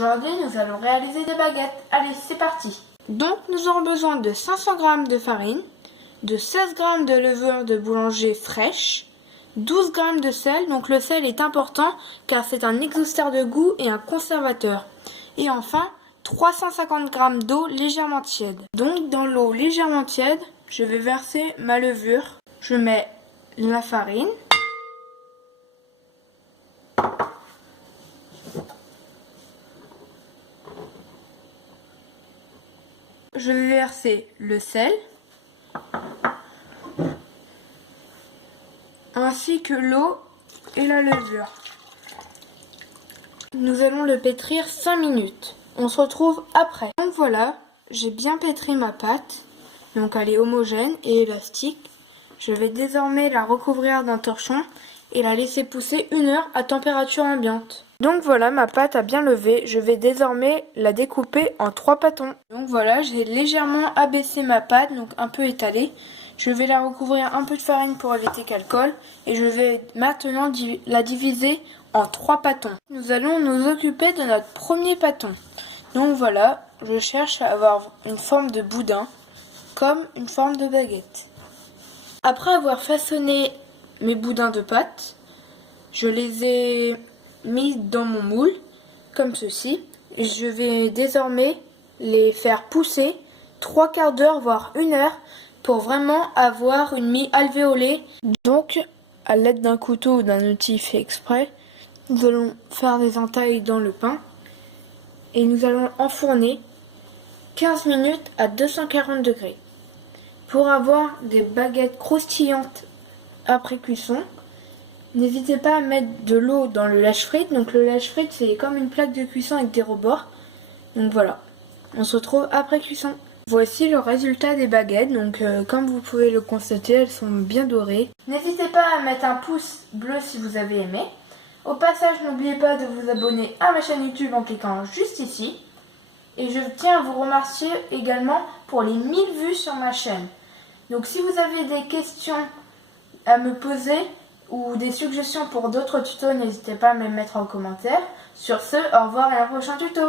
Aujourd'hui, nous allons réaliser des baguettes. Allez, c'est parti. Donc, nous aurons besoin de 500 g de farine, de 16 g de levure de boulanger fraîche, 12 g de sel. Donc le sel est important car c'est un exhausteur de goût et un conservateur. Et enfin, 350 g d'eau légèrement tiède. Donc dans l'eau légèrement tiède, je vais verser ma levure. Je mets la farine. Je vais verser le sel. Ainsi que l'eau et la levure. Nous allons le pétrir 5 minutes. On se retrouve après. Donc voilà, j'ai bien pétri ma pâte. Donc elle est homogène et élastique. Je vais désormais la recouvrir d'un torchon et la laisser pousser 1 heure à température ambiante. Donc voilà, ma pâte a bien levé. Je vais désormais la découper en 3 pâtons. Donc voilà, j'ai légèrement abaissé ma pâte, donc un peu étalée. Je vais la recouvrir un peu de farine pour éviter qu'elle colle. Et je vais maintenant la diviser en 3 pâtons. Nous allons nous occuper de notre premier pâton. Donc voilà, je cherche à avoir une forme de boudin, comme une forme de baguette. Après avoir façonné mes boudins de pâte, je les ai mis dans mon moule, comme ceci. Et je vais désormais les faire pousser 3/4 d'heure, voire 1 heure, pour vraiment avoir une mie alvéolée. Donc, à l'aide d'un couteau ou d'un outil fait exprès, nous allons faire des entailles dans le pain et nous allons enfourner 15 minutes à 240 degrés. Pour avoir des baguettes croustillantes après cuisson, n'hésitez pas à mettre de l'eau dans le lâche-frite. Donc le lâche-frite, c'est comme une plaque de cuisson avec des rebords. Donc voilà, on se retrouve après cuisson. Voici le résultat des baguettes, donc comme vous pouvez le constater, elles sont bien dorées. N'hésitez pas à mettre un pouce bleu si vous avez aimé. Au passage, n'oubliez pas de vous abonner à ma chaîne YouTube en cliquant juste ici. Et je tiens à vous remercier également pour les 1000 vues sur ma chaîne. Donc si vous avez des questions à me poser ou des suggestions pour d'autres tutos, n'hésitez pas à me les mettre en commentaire. Sur ce, au revoir et à un prochain tuto.